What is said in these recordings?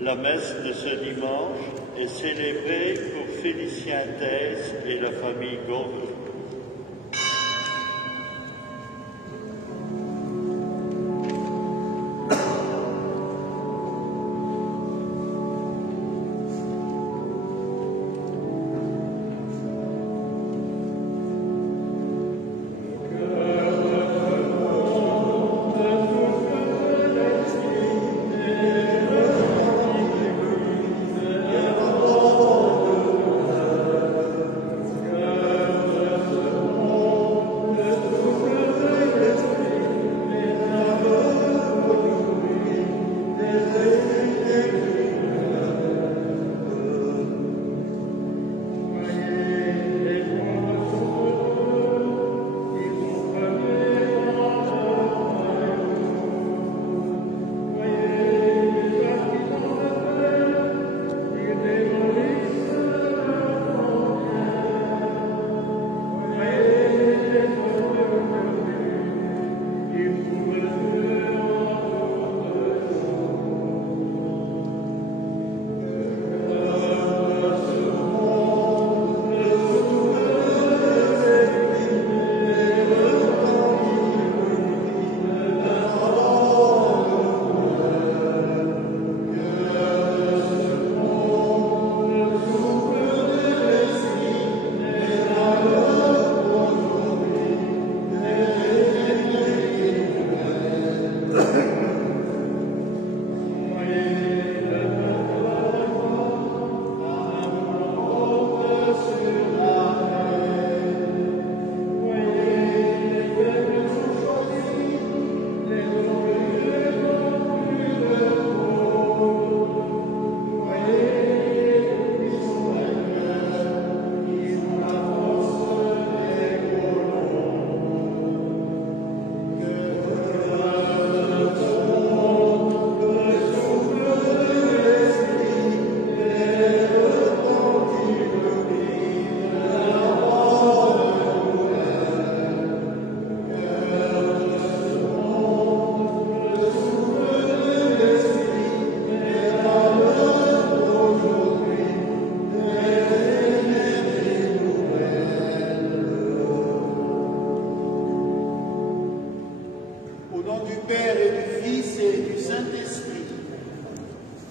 La messe de ce dimanche est célébrée pour Félicien Thèse et la famille Gauvreau.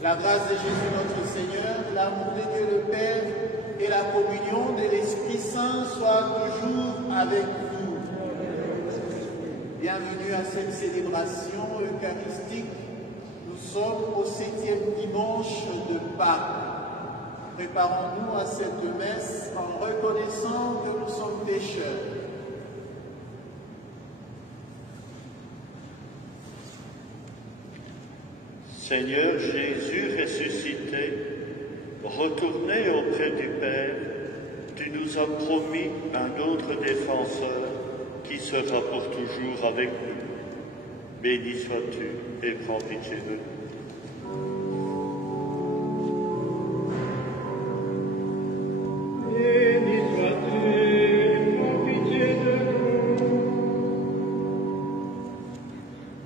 La grâce de Jésus notre Seigneur, l'amour de Dieu le Père et la communion de l'Esprit Saint soient toujours avec vous. Bienvenue à cette célébration eucharistique. Nous sommes au 7e dimanche de Pâques. Préparons-nous à cette messe en reconnaissant que nous sommes pécheurs. Seigneur Jésus ressuscité, retourné auprès du Père, tu nous as promis un autre défenseur qui sera pour toujours avec nous. Béni sois-tu et prends pitié de nous. Béni sois-tu et prends pitié de nous.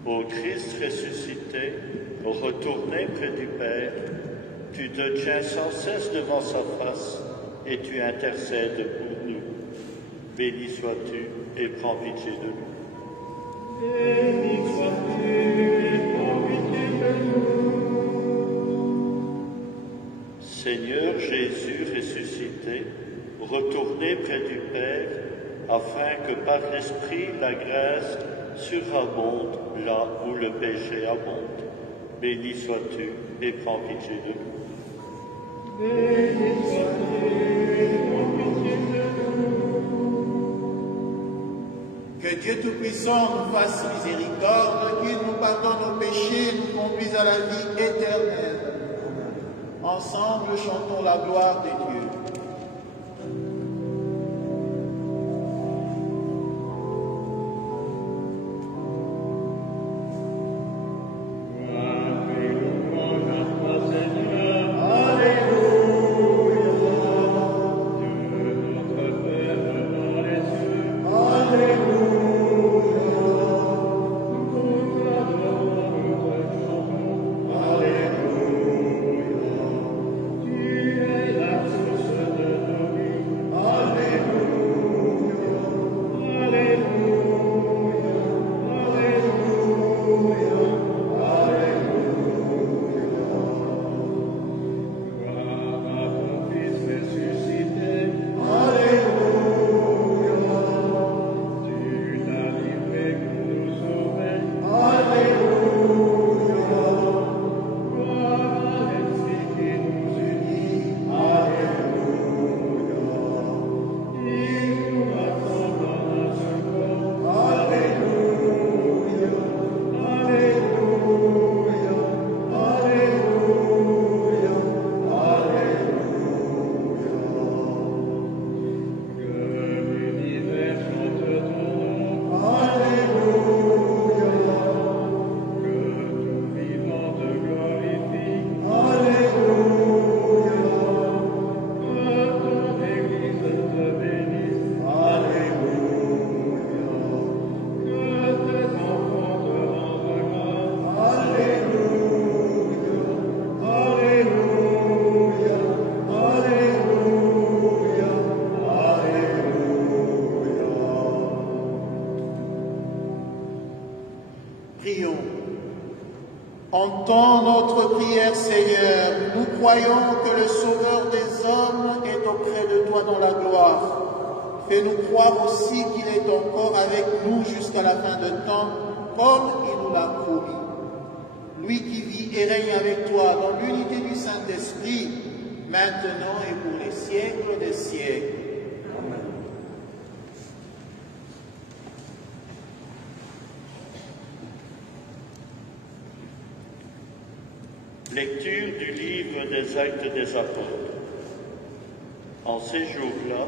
Ô Christ ressuscité, retourné près du Père, tu te tiens sans cesse devant sa face et tu intercèdes pour nous. Béni sois-tu et prends pitié de nous. Béni sois-tu et prends pitié de nous. Seigneur Jésus ressuscité, retournez près du Père, afin que par l'Esprit la grâce surabonde là où le péché abonde. Béni sois-tu et prends pitié de nous. Béni sois-tu et prends pitié de nous. Que Dieu Tout-Puissant nous fasse miséricorde, qu'il nous pardonne nos péchés et nous conduise à la vie éternelle. Ensemble, chantons la gloire de Dieu. Alléluia. Entends notre prière, Seigneur. Nous croyons que le Sauveur des hommes est auprès de toi dans la gloire. Fais-nous croire aussi qu'il est encore avec nous jusqu'à la fin de temps, comme il nous l'a promis. Lui qui vit et règne avec toi dans l'unité du Saint-Esprit, maintenant et pour les siècles des siècles. Amen. Lecture du livre des Actes des Apôtres. En ces jours-là,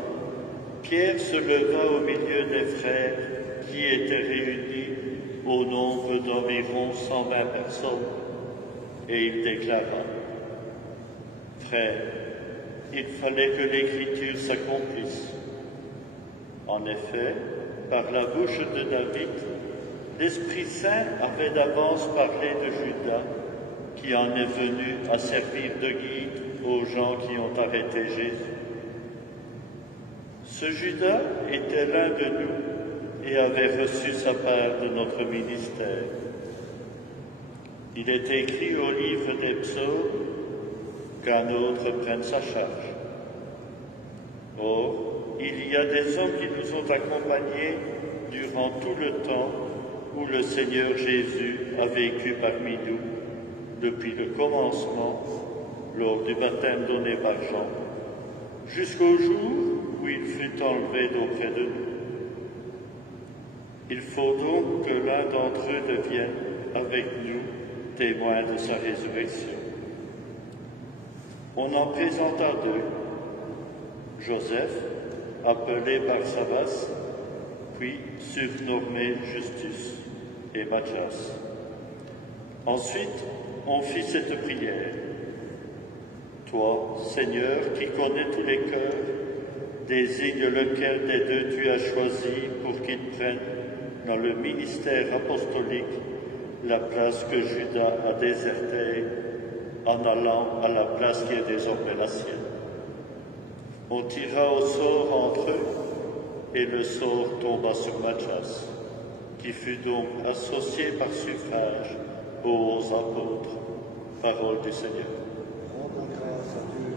Pierre se leva au milieu des frères qui étaient réunis au nombre d'environ 120 personnes, et il déclara: « Frères, il fallait que l'Écriture s'accomplisse. En effet, par la bouche de David, l'Esprit Saint avait d'avance parlé de Judas, qui en est venu à servir de guide aux gens qui ont arrêté Jésus. Ce Judas était l'un de nous et avait reçu sa part de notre ministère. Il est écrit au livre des psaumes qu'un autre prenne sa charge. Or, il y a des hommes qui nous ont accompagnés durant tout le temps où le Seigneur Jésus a vécu parmi nous, depuis le commencement, lors du baptême donné par Jean, jusqu'au jour où il fut enlevé d'auprès de nous. Il faut donc que l'un d'entre eux devienne, avec nous, témoin de sa résurrection. On en présenta deux, Joseph, appelé Barsabas, puis surnommé Justus, et Matthias. Ensuite, on fit cette prière. Toi, Seigneur, qui connais tous les cœurs, désigne lequel des deux tu as choisi pour qu'il prenne dans le ministère apostolique la place que Judas a désertée en allant à la place qui est désormais la sienne. On tira au sort entre eux, et le sort tomba sur Matthias, qui fut donc associé par suffrage aux apôtres. Parole du Seigneur. Rendons grâce à Dieu.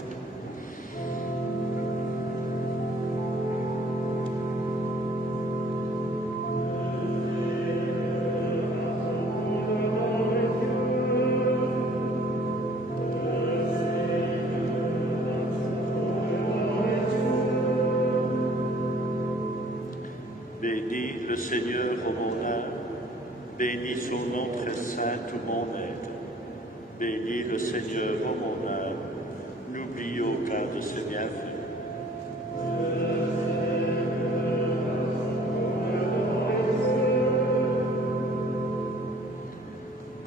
Bénis le Seigneur, ô mon âme, bénis son nom très saint, tout mon être. Bénis le Seigneur, ô mon âme, n'oublie aucun de ses bienfaits.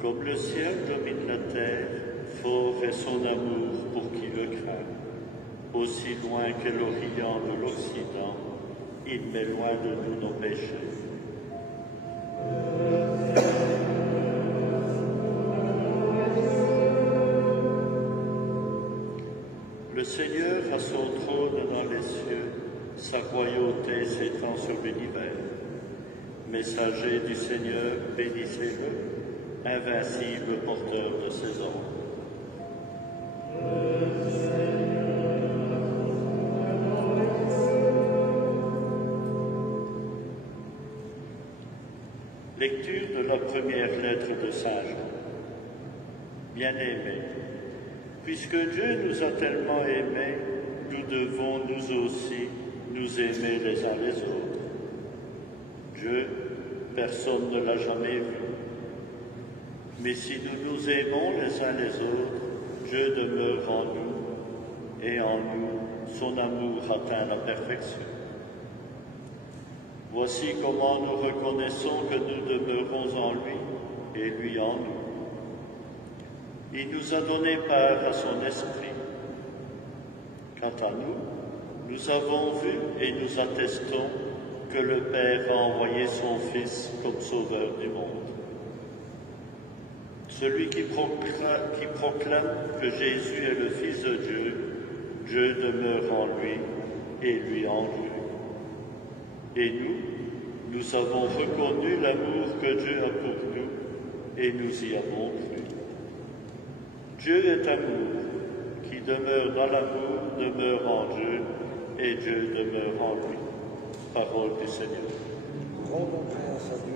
Comme le ciel domine la terre, fort est son amour pour qui le craint. Aussi loin que l'Orient de l'Occident, il met loin de nous nos péchés. Le Seigneur a son trône dans les cieux, sa royauté s'étend sur l'univers. Messager du Seigneur, bénissez-le, invincible porteur de ses ordres. Lecture de la première lettre de Saint Jean. Bien-aimés, puisque Dieu nous a tellement aimés, nous devons nous aussi nous aimer les uns les autres. Dieu, personne ne l'a jamais vu. Mais si nous nous aimons les uns les autres, Dieu demeure en nous, et en nous, son amour atteint la perfection. Voici comment nous reconnaissons que nous demeurons en lui, et lui en nous. Il nous a donné part à son esprit. Quant à nous, nous avons vu et nous attestons que le Père a envoyé son Fils comme sauveur du monde. Celui qui proclame que Jésus est le Fils de Dieu, Dieu demeure en lui et lui en lui. Et nous avons reconnu l'amour que Dieu a pour nous et nous y avons cru. Dieu est amour. Qui demeure dans l'amour demeure en Dieu et Dieu demeure en lui. Parole du Seigneur. Rendons grâce à Dieu.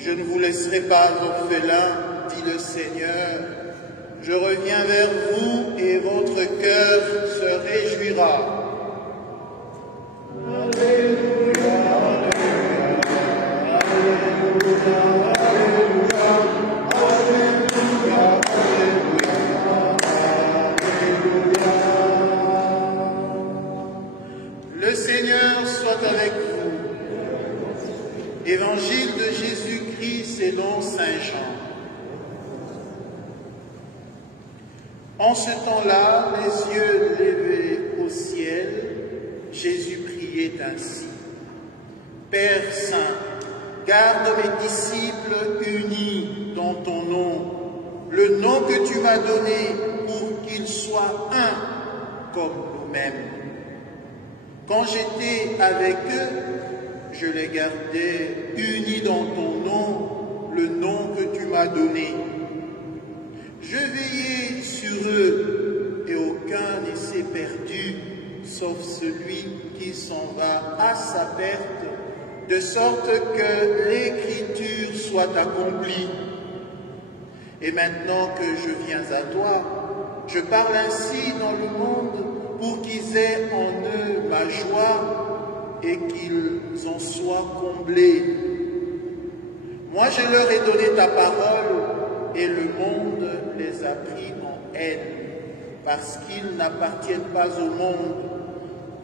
Je ne vous laisserai pas orphelins, dit le Seigneur. Je reviens vers vous et votre cœur se réjouira. Le Seigneur soit avec vous. Évangile de Jésus-Christ selon Saint Jean. En ce temps-là, les yeux levés au ciel, Jésus priait ainsi. Père Saint, garde mes disciples unis dans ton nom, le nom que tu m'as donné pour qu'ils soient un comme nous-mêmes. Quand j'étais avec eux, je les gardais unis dans ton nom, le nom que tu m'as donné. Je veillais sur eux et aucun ne s'est perdu, sauf celui qui s'en va à sa perte, de sorte que l'écriture soit accomplie. Et maintenant que je viens à toi, je parle ainsi dans le monde pour qu'ils aient en eux ma joie et qu'ils en soient comblés. Moi, je leur ai donné ta parole et le monde les a pris en haine parce qu'ils n'appartiennent pas au monde,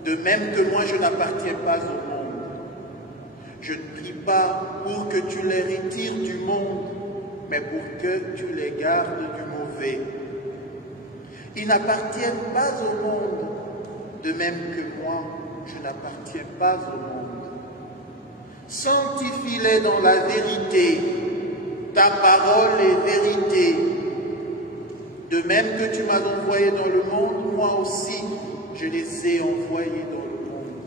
de même que moi je n'appartiens pas au monde. Je ne prie pas pour que tu les retires du monde, mais pour que tu les gardes du mauvais. Ils n'appartiennent pas au monde, de même que moi je n'appartiens pas au monde. Sanctifie-les dans la vérité. Ta parole est vérité. De même que tu m'as envoyé dans le monde, moi aussi, je les ai envoyés dans le monde.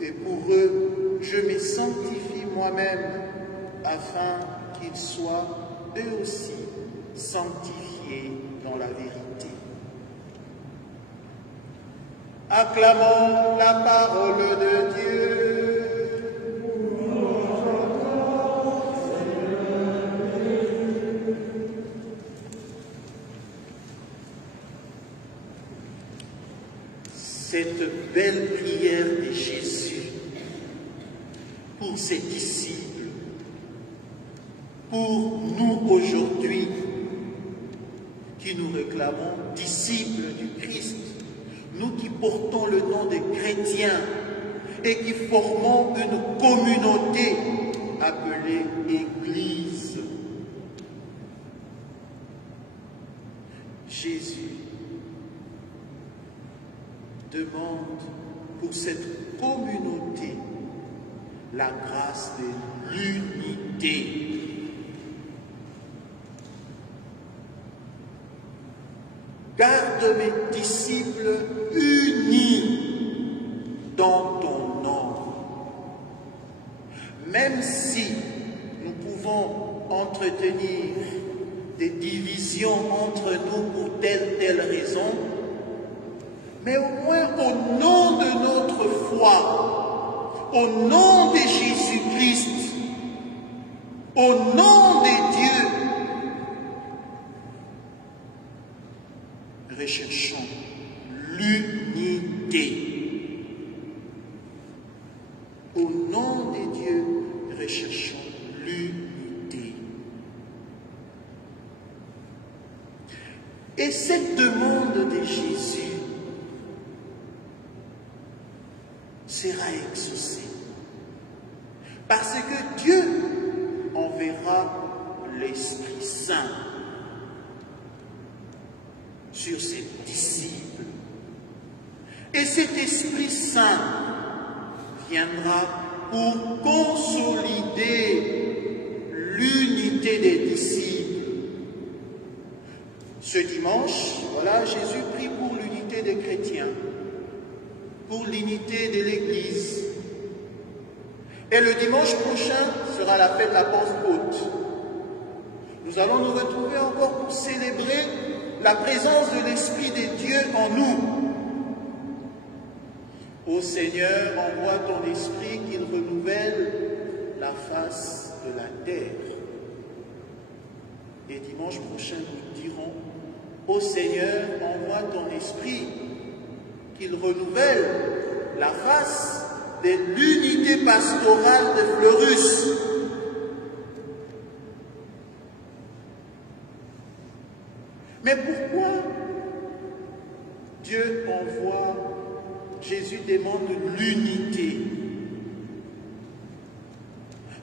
Et pour eux, je me sanctifie moi-même, afin qu'ils soient eux aussi sanctifiés dans la vérité. Acclamons la parole de Dieu. Cette belle prière de Jésus pour ses disciples, pour nous aujourd'hui, qui nous réclamons disciples du Christ, nous qui portons le nom de chrétiens et qui formons une communauté appelée Église. Jésus demande pour cette communauté la grâce de l'unité. Garde mes disciples unis dans ton nom. Même si nous pouvons entretenir des divisions entre nous pour telle raison, mais au moins au nom de notre foi, au nom de Jésus-Christ, au nom de Dieu, recherchons l'unité. Au nom de Dieu, recherchons l'unité. Et cette demande de Jésus sera exaucée. Parce que Dieu enverra l'Esprit Saint sur ses disciples. Et cet Esprit Saint viendra pour consolider l'unité des disciples. Ce dimanche, voilà, Jésus prie pour l'unité des chrétiens, pour l'unité de l'Église. Et le dimanche prochain sera la fête de la Pentecôte. Nous allons nous retrouver encore pour célébrer la présence de l'Esprit de Dieu en nous. Ô Seigneur, envoie ton Esprit qu'il renouvelle la face de la terre. Et dimanche prochain, nous dirons, ô Seigneur, envoie ton Esprit qu'il renouvelle la face de l'unité pastorale de Fleurus. Mais pourquoi Dieu envoie, Jésus demande l'unité?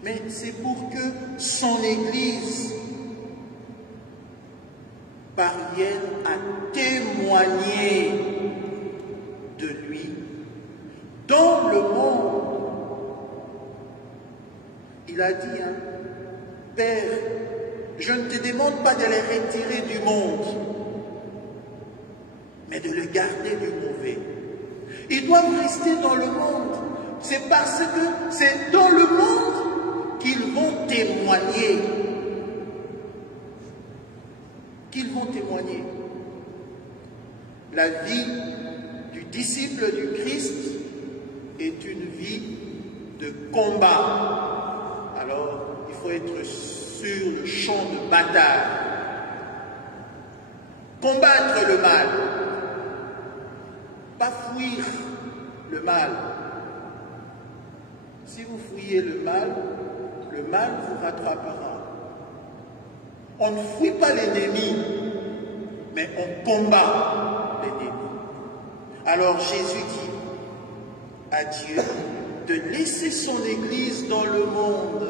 Mais c'est pour que son Église parvienne à témoigner de lui dans le monde. Il a dit, hein, Père, je ne te demande pas de les retirer du monde, mais de les garder du mauvais. Ils doivent rester dans le monde. C'est parce que c'est dans le monde qu'ils vont témoigner. Qu'ils vont témoigner. La vie du disciple du Christ est une vie de combat. Alors, il faut être sur le champ de bataille. Combattre le mal. Pas fuir le mal. Si vous fuyez le mal vous rattrapera. On ne fuit pas l'ennemi, mais on combat l'ennemi. Alors Jésus dit à Dieu de laisser son Église dans le monde,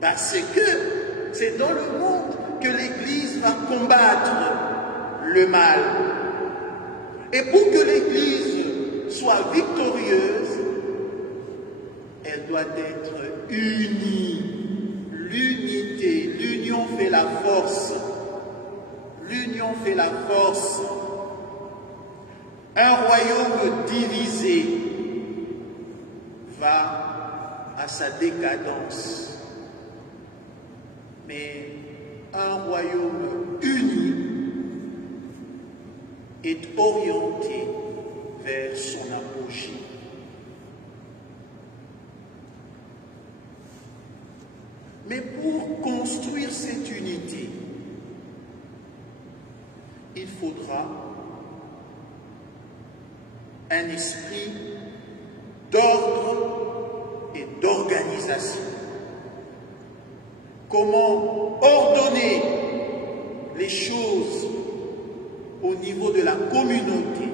parce que c'est dans le monde que l'Église va combattre le mal. Et pour que l'Église soit victorieuse, elle doit être unie. L'unité, l'union fait la force. L'union fait la force. Un royaume divisé va à sa décadence. Mais un royaume uni est orienté vers son apogée. Mais pour construire cette unité, il faudra un esprit d'ordre et d'organisation. Comment ordonner les choses au niveau de la communauté?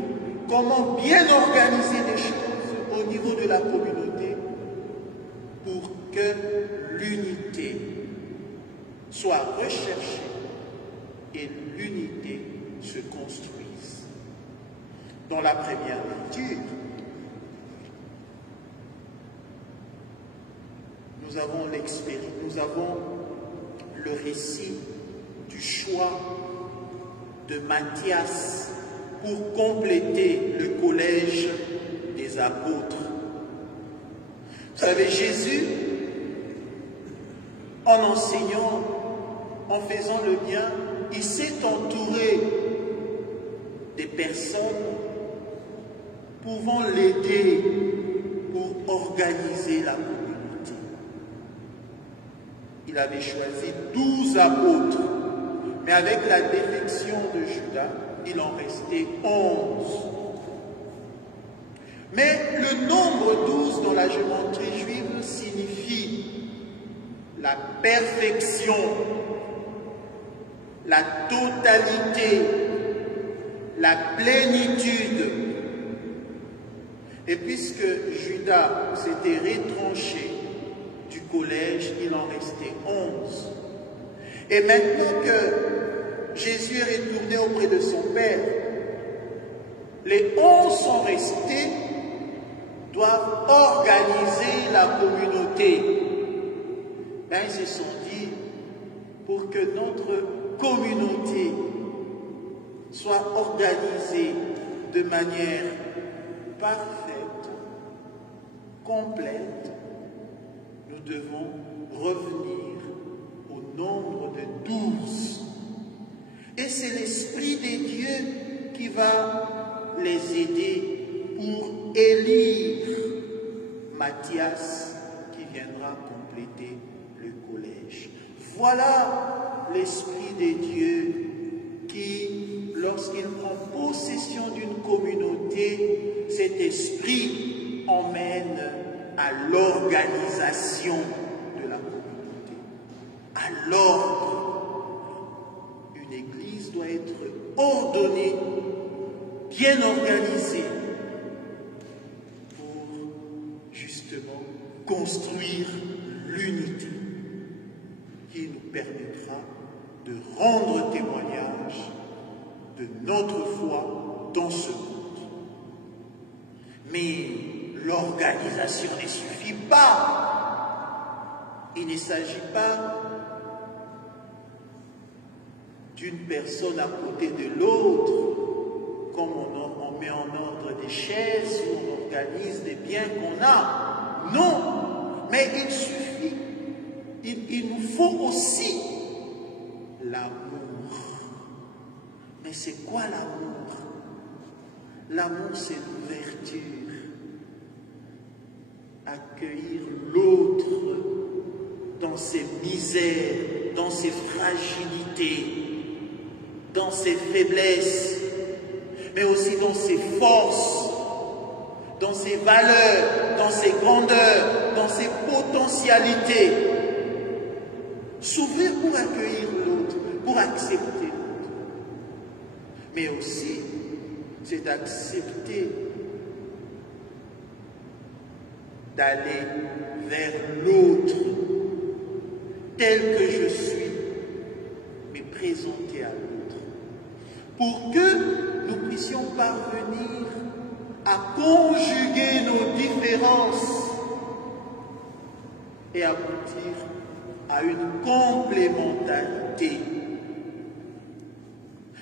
Comment bien organiser les choses au niveau de la communauté pour que l'unité soit recherchée et l'unité se construise. Dans la première lecture, nous avons le récit du choix de Matthias pour compléter le collège des apôtres. Vous savez, Jésus, en enseignant, en faisant le bien, il s'est entouré des personnes pouvant l'aider pour organiser la communauté. Il avait choisi 12 apôtres, mais avec la défection de Judas, il en restait 11. Mais le nombre 12 dans la géométrie juive signifie la perfection, la totalité, la plénitude. Et puisque Judas s'était retranché du collège, il en restait 11. Et maintenant que Jésus est retourné auprès de son Père, les 11 sont restés, doivent organiser la communauté. Ben, ils se sont dit, pour que notre communauté soit organisée de manière parfaite, complète, nous devons revenir au nombre de 12. Et c'est l'Esprit des dieux qui va les aider pour élire Matthias qui viendra compléter le collège. Voilà l'Esprit des dieux qui, lorsqu'il prend possession d'une communauté, cet esprit emmène à l'organisation de la communauté, à l'ordre. Une église doit être ordonnée, bien organisée, pour justement construire l'unité qui nous permettra de rendre témoignage de notre foi dans ce monde. Mais l'organisation ne suffit pas. Il ne s'agit pas d'une personne à côté de l'autre, comme on met en ordre des chaises, ou on organise des biens qu'on a. Non, mais il suffit, il nous faut aussi l'amour. Mais c'est quoi l'amour? L'amour, c'est l'ouverture. Accueillir l'autre dans ses misères, dans ses fragilités, dans ses faiblesses, mais aussi dans ses forces, dans ses valeurs, dans ses grandeurs, dans ses potentialités. S'ouvrir pour accueillir l'autre, pour accepter l'autre. Mais aussi, c'est d'accepter d'aller vers l'autre, tel que je suis, mais présenté à l'autre, pour que nous puissions parvenir à conjuguer nos différences et aboutir à une complémentarité.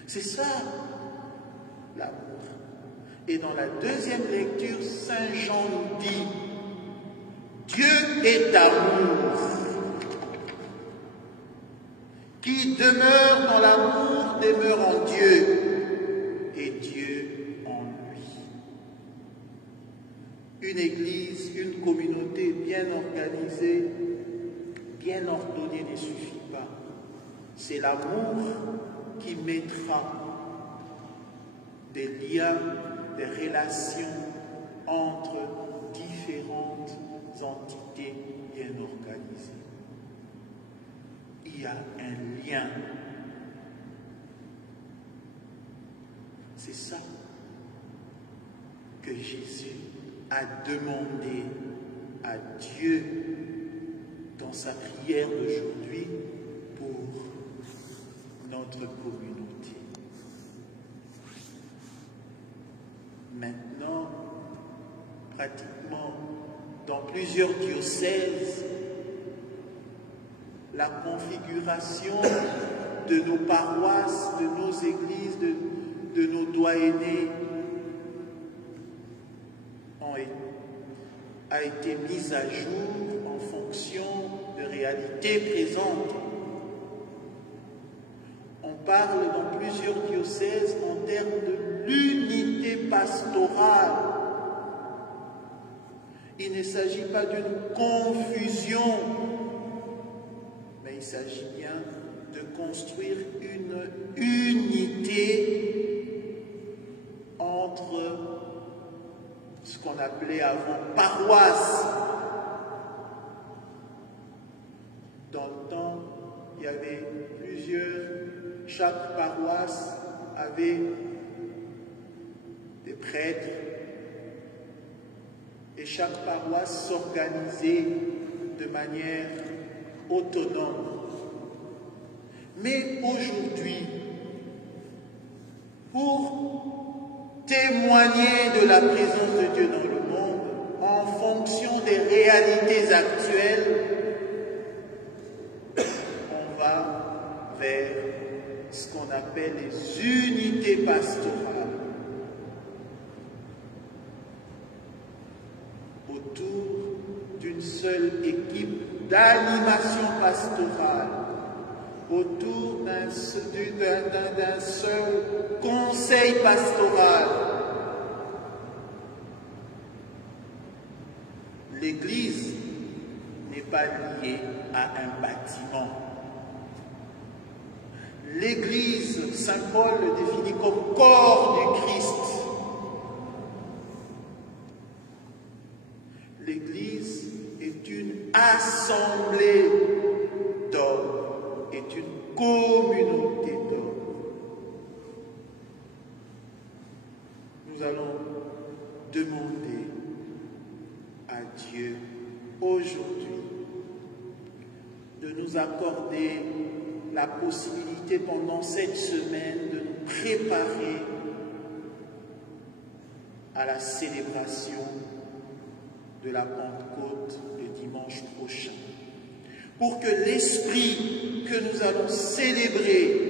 C'est ça, l'amour. Et dans la deuxième lecture, Saint Jean nous dit, Dieu est amour. Qui demeure dans l'amour demeure en Dieu et Dieu en lui. Une église, une communauté bien organisée, bien ordonnée ne suffit pas. C'est l'amour qui mettra des liens, des relations entre différentes entités bien organisées. Il y a un lien. C'est ça que Jésus a demandé à Dieu dans sa prière d'aujourd'hui pour notre communauté. Maintenant, pratiquement dans plusieurs diocèses, la configuration de nos paroisses, de nos églises, de nos doyennés a été mise à jour en fonction de réalités présentes. On parle dans plusieurs diocèses en termes de l'unité pastorale. Il ne s'agit pas d'une confusion, mais il s'agit bien de construire une unité entre ce qu'on appelait avant paroisse. Dans le temps, il y avait chaque paroisse avait des prêtres, et chaque paroisse s'organisait de manière autonome. Mais aujourd'hui, pour témoigner de la présence de Dieu dans le monde, en fonction des réalités actuelles, on va vers ce qu'on appelle les unités pastorales, autour d'une seule équipe d'animation pastorale, autour d'un seul conseil pastoral. L'Église n'est pas liée à un bâtiment. L'Église, Saint Paul le définit comme corps du Christ. L'Église est une assemblée d'hommes, est une communauté d'hommes. Nous allons demander à Dieu aujourd'hui de nous accorder la possibilité pendant cette semaine de nous préparer à la célébration de la Pentecôte le dimanche prochain, pour que l'esprit que nous allons célébrer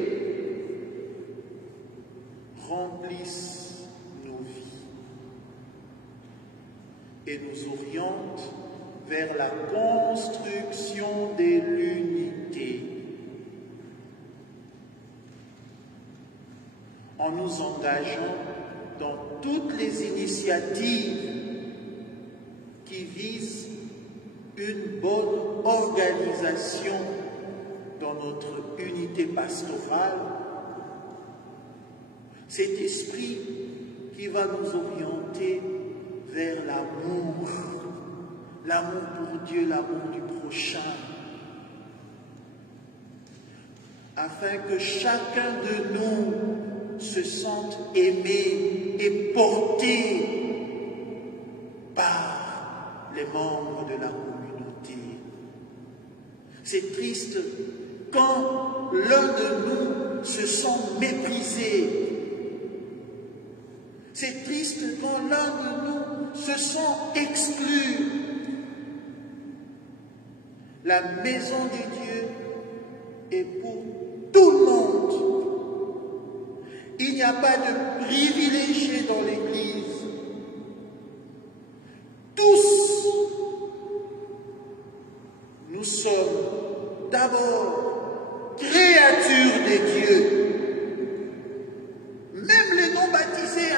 remplisse nos vies et nous oriente vers la construction de l'unité, en nous engageant dans toutes les initiatives qui visent une bonne organisation dans notre unité pastorale, cet esprit qui va nous orienter vers l'amour, l'amour pour Dieu, l'amour du prochain, afin que chacun de nous se sente aimé et porté par les membres de la communauté. C'est triste quand l'un de nous se sent méprisé. C'est triste quand l'un de nous se sent exclu. La maison de Dieu est pour tout le monde. Il n'y a pas de privilégiés dans l'Église. Tous, nous sommes d'abord créatures de Dieu. Même les non-baptisés,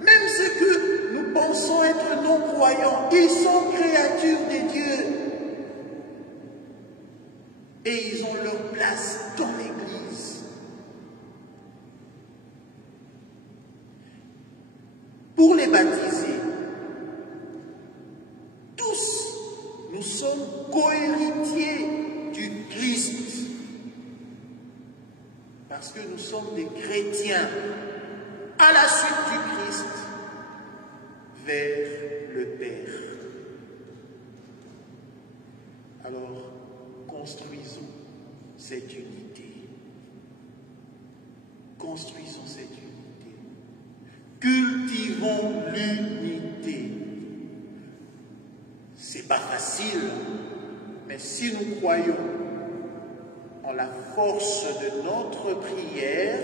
même ceux que nous pensons être non-croyants, ils sont créatures de Dieu. Et ils ont leur place dans l'Église. Pour les baptisés, tous, nous sommes co-héritiers du Christ. Parce que nous sommes des chrétiens à la suite du Christ vers le Père. Alors, construisons cette unité. Construisons cette unité. Cultivons l'unité. C'est pas facile, mais si nous croyons en la force de notre prière,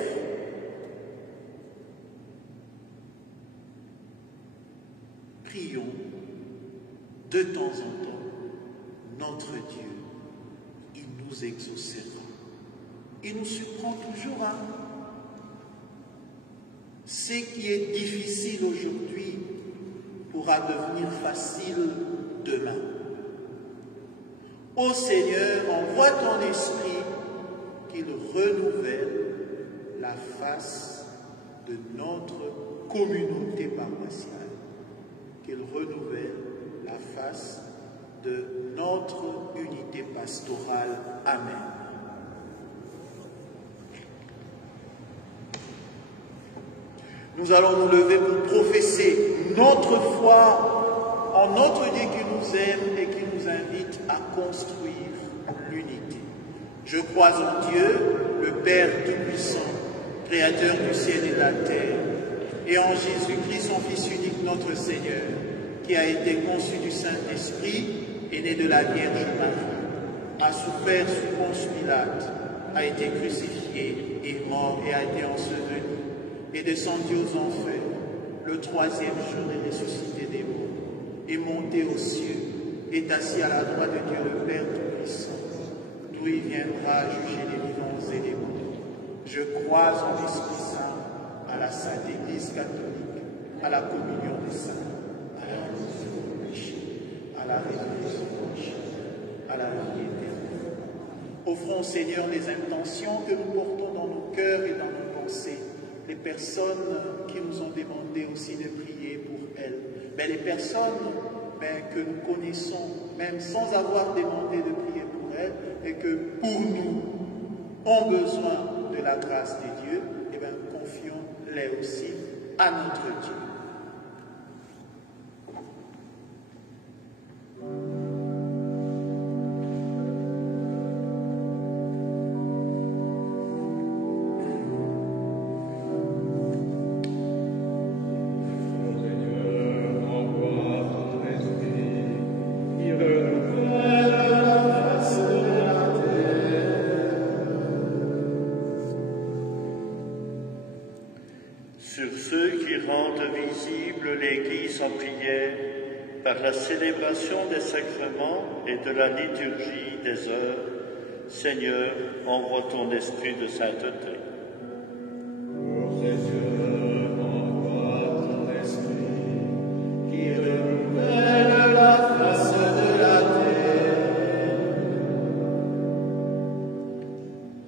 prions de temps en temps notre Dieu. Il nous exaucera. Il nous surprend toujours à ce qui est difficile aujourd'hui pourra devenir facile demain. Ô Seigneur, envoie ton esprit qu'il renouvelle la face de notre communauté paroissiale, qu'il renouvelle la face de notre unité pastorale. Amen. Nous allons nous lever pour professer notre foi en notre Dieu qui nous aime et qui nous invite à construire l'unité. Je crois en Dieu, le Père Tout-Puissant, Créateur du ciel et de la terre, et en Jésus-Christ, son Fils unique, notre Seigneur, qui a été conçu du Saint-Esprit, est né de la Vierge Marie, a souffert sous Ponce Pilate, a été crucifié, est mort et a été enseveli, est descendu aux enfers. Le troisième jour est ressuscité des morts, est monté aux cieux, est assis à la droite de Dieu le Père Tout-Puissant, d'où il viendra juger les vivants et les morts. Je crois en l'Esprit Saint, à la Sainte Église catholique, à la communion des saints, à la rémission des péchés, à la résurrection des péchés, à la vie éternelle. Offrons au Seigneur les intentions que nous portons dans nos cœurs et dans nos pensées, les personnes qui nous ont demandé aussi de prier pour elles, mais les personnes que nous connaissons, même sans avoir demandé de prier pour elles, et que pour nous ont besoin de la grâce de Dieu, et bien confions-les aussi à notre Dieu. l'Église en prière par la célébration des sacrements et de la liturgie des heures. Seigneur, envoie ton esprit de sainteté. Seigneur, envoie ton esprit qui renouvelle la face de la terre.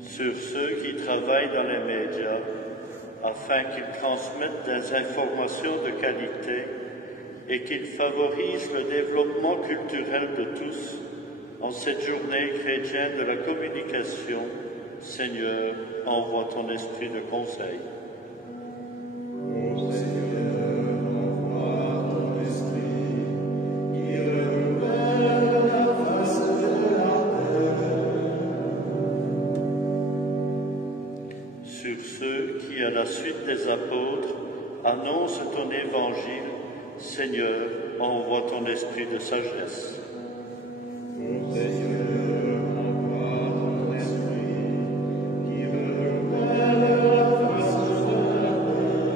Sur ceux qui travaillent dans les médias, afin qu'ils transmettent des informations de qualité et qu'ils favorisent le développement culturel de tous, en cette journée chrétienne de la communication, Seigneur, envoie ton esprit de conseil. Ô Seigneur, envoie ton esprit qui renouvelle la face de la terre. Sur ceux qui, à la suite des apôtres, annoncent ton évangile, Seigneur, envoie ton esprit de sagesse. Ô Seigneur, envoie ton esprit qui renouvelle la face de la terre.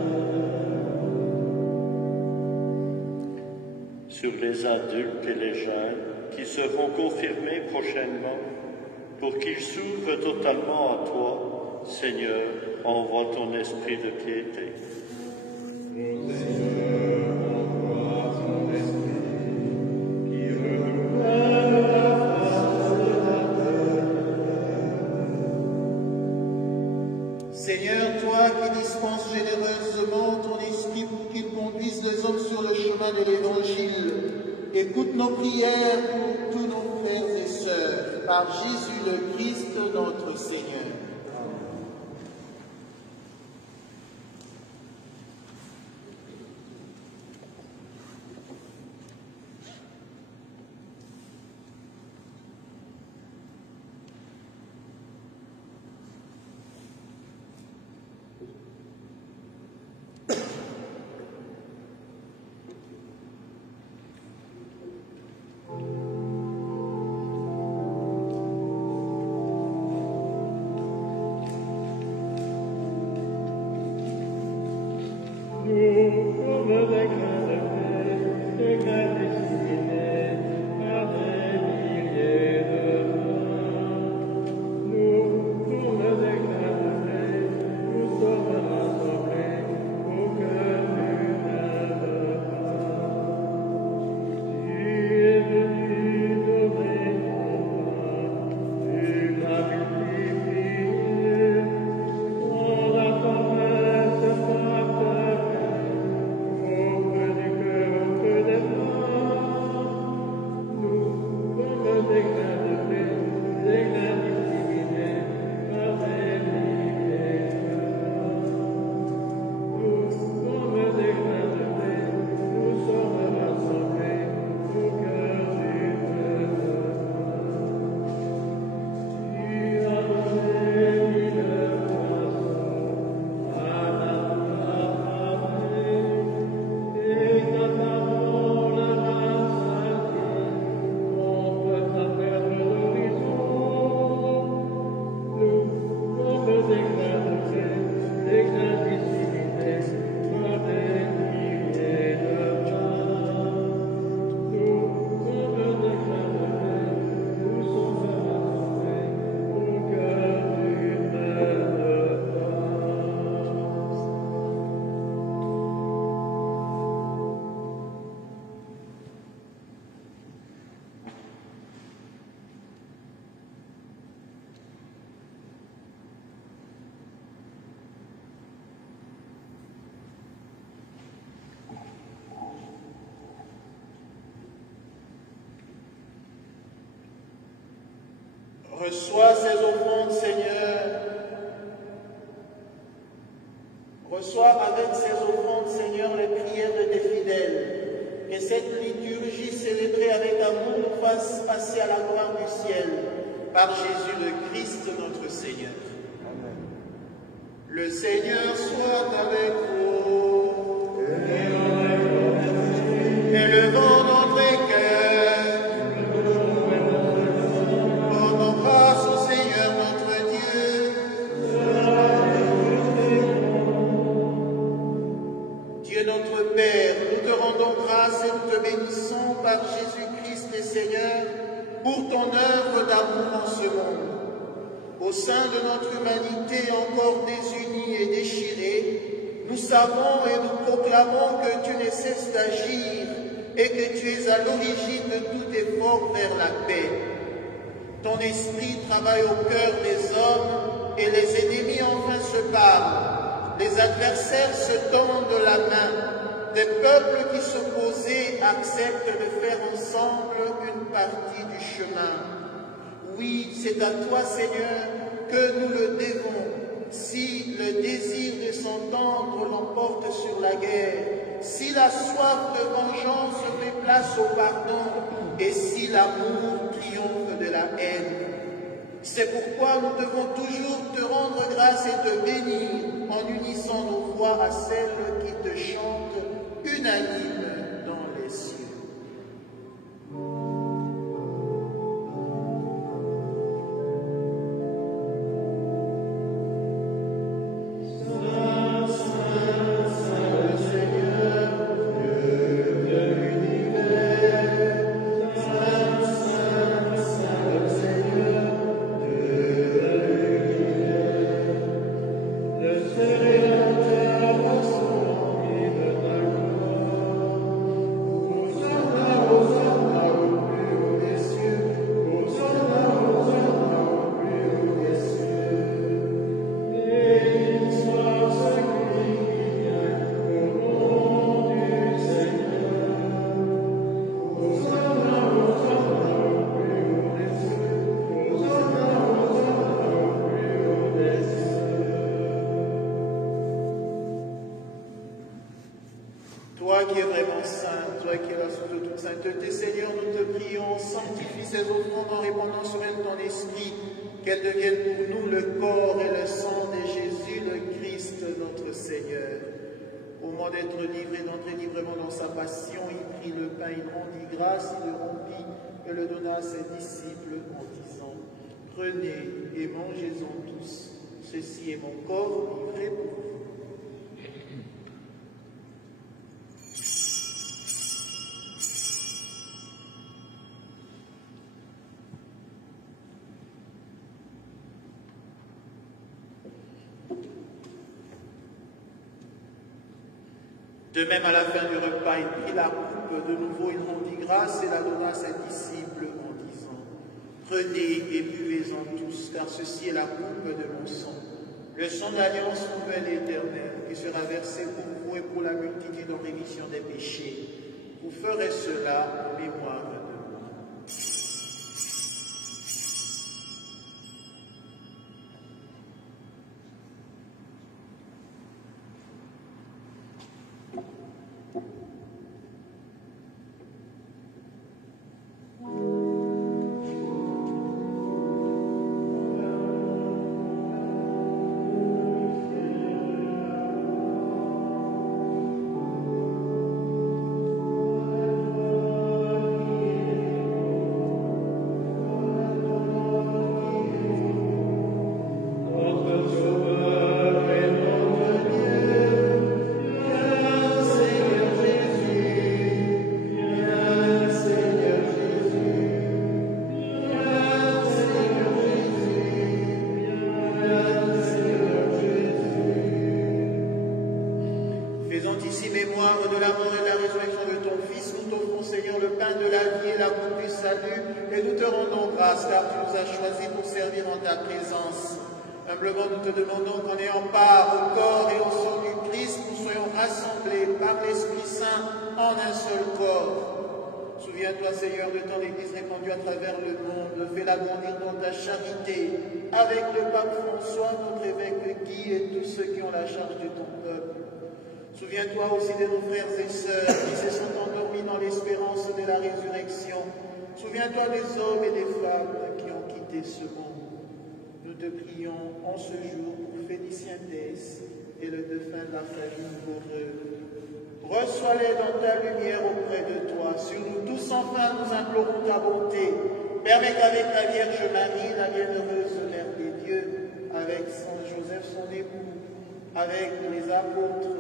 Sur les adultes et les jeunes qui seront confirmés prochainement, pour qu'ils s'ouvrent totalement à toi, Seigneur, envoie ton esprit de piété. Ô Seigneur, envoie ton esprit qui renouvelle la face de la terre. Seigneur, toi qui dispenses généreusement ton esprit pour qu'il conduise les hommes sur le chemin de l'Évangile, écoute nos prières pour tous nos frères et sœurs, par Jésus le Christ, notre Seigneur. Reçois ces offrandes, Seigneur. Reçois avec ces offrandes, Seigneur, les prières de tes fidèles. Que cette liturgie célébrée avec amour nous fasse passer à la gloire du ciel par Jésus le Christ, notre Seigneur. Amen. Le Seigneur soit avec vous. Élevons notre cœur. Rendons grâce au Seigneur notre Dieu. Dieu notre Père, nous te rendons grâce et nous te bénissons par Jésus-Christ le Seigneur pour ton œuvre d'amour en ce monde. Au sein de notre humanité encore désunie et déchirée, nous savons et nous proclamons que tu ne cesses d'agir et que tu es à l'origine de tout effort vers la paix. Ton esprit travaille au cœur des hommes et les ennemis enfin se parlent. Les adversaires se tendent la main. Des peuples qui s'opposaient acceptent de faire ensemble une partie du chemin. Oui, c'est à toi, Seigneur, que nous le devons. Si le désir de s'entendre l'emporte sur la guerre, si la soif de vengeance fait place au pardon, et si l'amour triomphe de la haine. C'est pourquoi nous devons toujours te rendre grâce et te bénir en unissant nos voix à celles qui te chantent unanimes dans les cieux. Toi qui es vraiment saint, toi qui es la source de toute sainteté, Seigneur, nous te prions, sanctifie ces offrandes en répandant sur elles ton esprit, qu'elles deviennent pour nous le corps et le sang de Jésus, le Christ, notre Seigneur. Au moment d'être livré, d'entrer librement dans sa passion, il prit le pain, il rendit grâce, il le rompit et le donna à ses disciples en disant, « Prenez et mangez-en tous, ceci est mon corps livré pour vous. » De même, à la fin du repas, il prit la coupe, de nouveau il rendit grâce et la donna à ses disciples en disant, « Prenez et buvez-en tous, car ceci est la coupe de mon sang, le sang de l'alliance nouvelle et éternelle, qui sera versé pour vous et pour la multitude en rémission des péchés. Vous ferez cela en mémoire de moi. » Faisant ici mémoire de la mort et de la résurrection de ton Fils, nous t'offrons, Seigneur, le pain de la vie et la coupe du salut, et nous te rendons grâce, car tu nous as choisis pour servir en ta présence. Humblement, nous te demandons qu'en ayant part au corps et au sang du Christ, nous soyons rassemblés par l'Esprit Saint en un seul corps. Souviens-toi, Seigneur, de ton Église répandue à travers le monde. Fais-la grandir dans ta charité, avec le pape François, notre évêque Guy et tous ceux qui ont la charge de ton peuple. Souviens-toi aussi de nos frères et sœurs qui se sont endormis dans l'espérance de la résurrection. Souviens-toi des hommes et des femmes qui ont quitté ce monde. Nous te prions en ce jour pour Félicien Dess et le défunt de la famille Heureux. Reçois-les dans ta lumière auprès de toi. Sur nous tous, enfin, nous implorons ta bonté. Permets qu'avec la Vierge Marie, la bienheureuse Mère des dieux, avec Saint Joseph, son époux, avec les apôtres,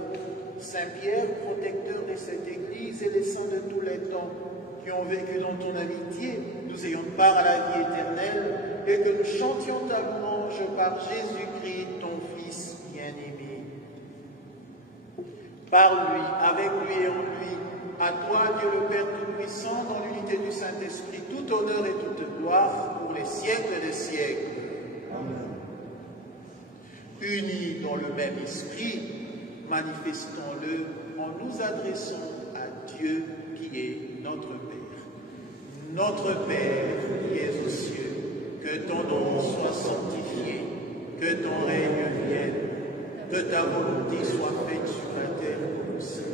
Saint Pierre, protecteur de cette Église, et les saints de tous les temps qui ont vécu dans ton amitié, nous ayons part à la vie éternelle, et que nous chantions ta louange par Jésus-Christ, ton Fils bien-aimé. Par lui, avec lui et en lui, à toi, Dieu le Père Tout-Puissant, dans l'unité du Saint-Esprit, tout honneur et toute gloire pour les siècles des siècles. Amen. Unis dans le même esprit, manifestons-le en nous adressant à Dieu qui est notre Père. Notre Père qui es aux cieux, que ton nom soit sanctifié, que ton règne vienne, que ta volonté soit faite sur la terre comme au ciel.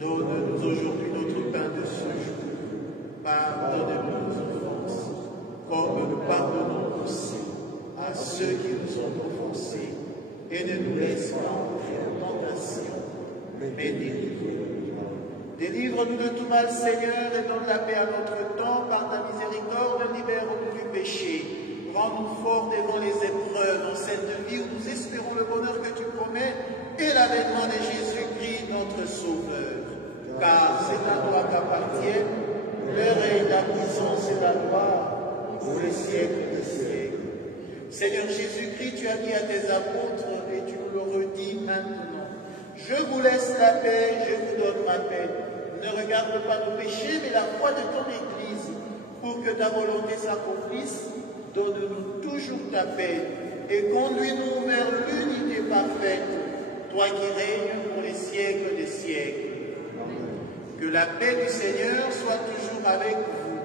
Donne-nous aujourd'hui notre pain de ce jour. Pardonne-nous nos offenses, comme nous pardonnons aussi à ceux qui nous ont offensés. Et ne nous laisse pas entrer en tentation, mais délivre-nous. Délivre-nous de tout mal, Seigneur, et donne la paix à notre temps. Par ta miséricorde, libère-nous du péché. Rends-nous forts devant les épreuves dans cette vie où nous espérons le bonheur que tu promets et l'avènement de Jésus-Christ, notre Sauveur. Car c'est à toi qu'appartiennent le règne, la puissance et la gloire pour les siècles des siècles. Seigneur Jésus-Christ, tu as dit à tes apôtres, et tu nous le redis maintenant, je vous laisse la paix, je vous donne ma paix. Ne regarde pas nos péchés, mais la foi de ton Église, pour que ta volonté s'accomplisse. Donne-nous toujours ta paix et conduis-nous vers l'unité parfaite, toi qui règnes pour les siècles des siècles. Que la paix du Seigneur soit toujours avec vous.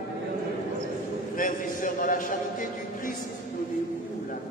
Frères et sœurs, dans la charité du Christ, donnez-vous la paix.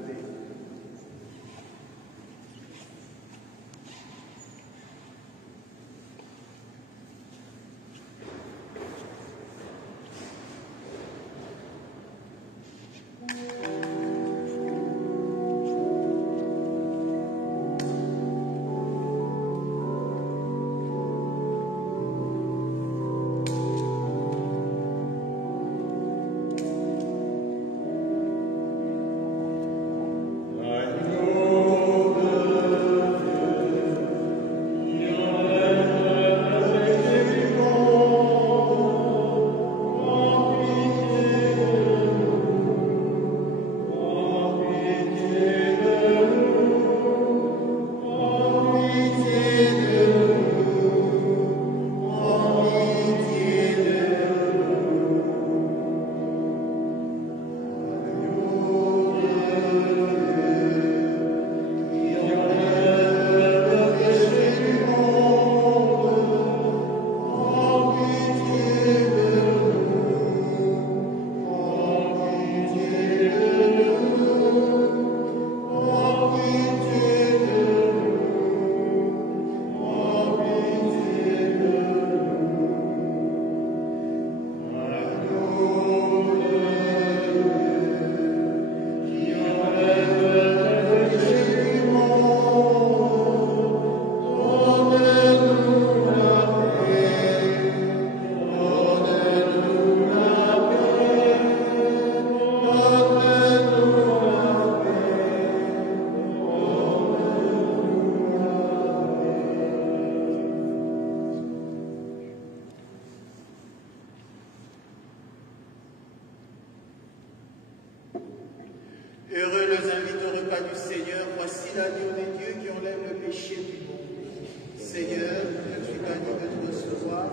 Heureux les invités au repas du Seigneur, voici l'agneau des dieux qui enlève le péché du monde. Seigneur, je ne suis pas digne de te recevoir,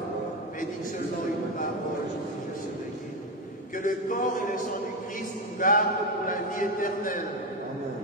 mais dis seulement une parole, je serai guéri. Que le corps et le sang du Christ nous gardent pour la vie éternelle. Amen.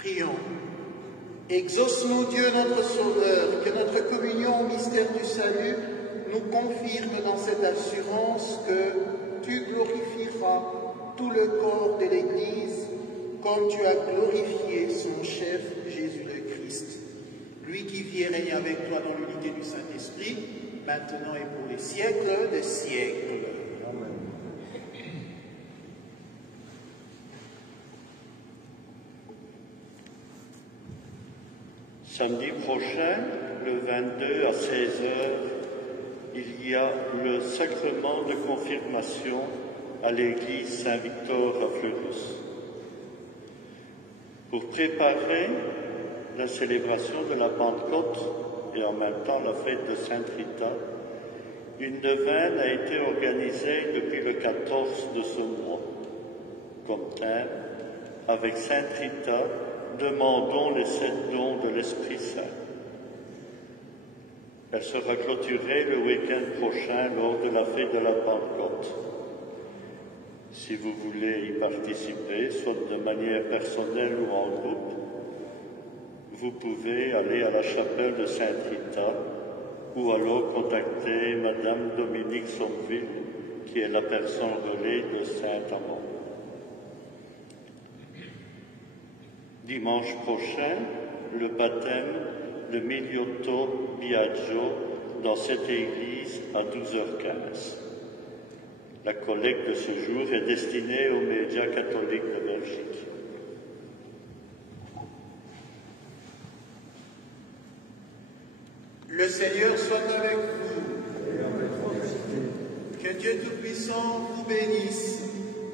Prions. Exauce-nous, Dieu notre Sauveur, que notre communion au mystère du salut nous confirme dans cette assurance que tu glorifieras tout le corps de l'Église comme tu as glorifié son chef Jésus le Christ. Lui qui vit et règne avec toi dans l'unité du Saint-Esprit, maintenant et pour les siècles des siècles. Amen. Samedi prochain, le 22 à 16h, il y a le sacrement de confirmation à l'église Saint-Victor à Fleurus. Pour préparer la célébration de la Pentecôte et en même temps la fête de Sainte Rita, une neuvaine a été organisée depuis le 14 de ce mois. Comme thème, avec Sainte Rita, demandons les 7 dons de l'Esprit Saint. Elle sera clôturée le week-end prochain lors de la fête de la Pentecôte. Si vous voulez y participer, soit de manière personnelle ou en groupe, vous pouvez aller à la chapelle de Sainte Rita ou alors contacter Madame Dominique Sommeville, qui est la personne relais de Saint-Amand. Dimanche prochain, le baptême de Miliotto Biagio dans cette église à 12h15. La collecte de ce jour est destinée aux médias catholiques de Belgique. Le Seigneur soit avec vous. Que Dieu Tout-Puissant vous bénisse,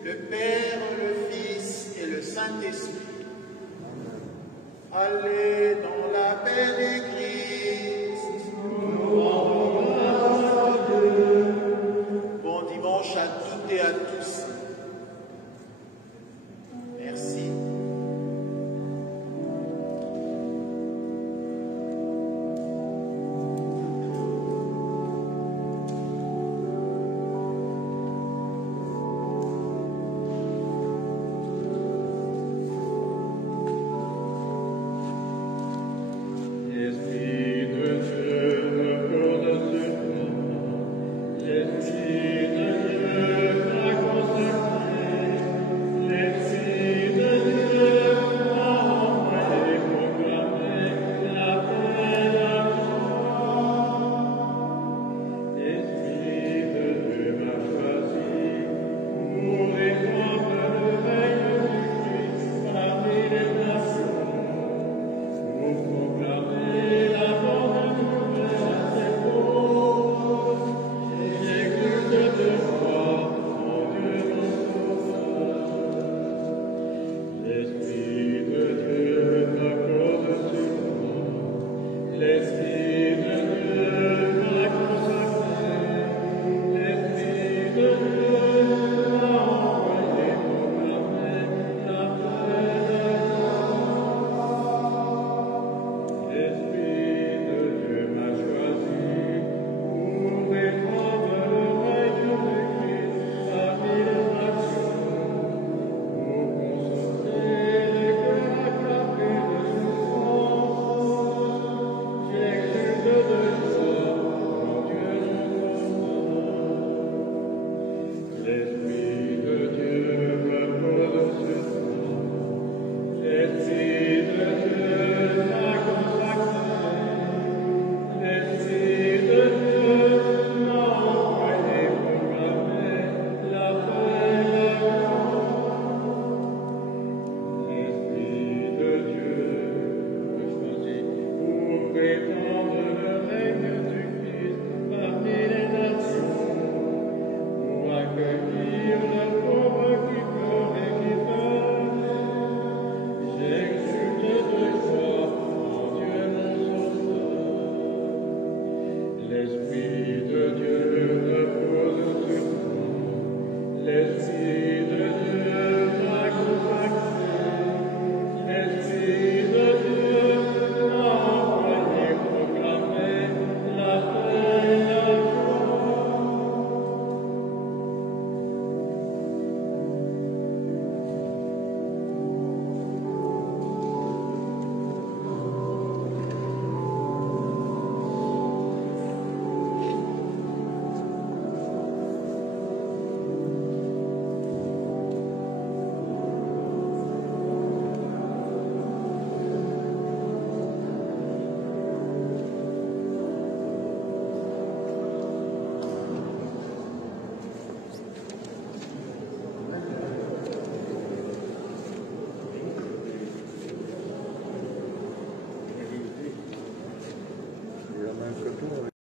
le Père, le Fils et le Saint-Esprit. Allez dans la paix du Christ. Bon dimanche à toutes et à tous.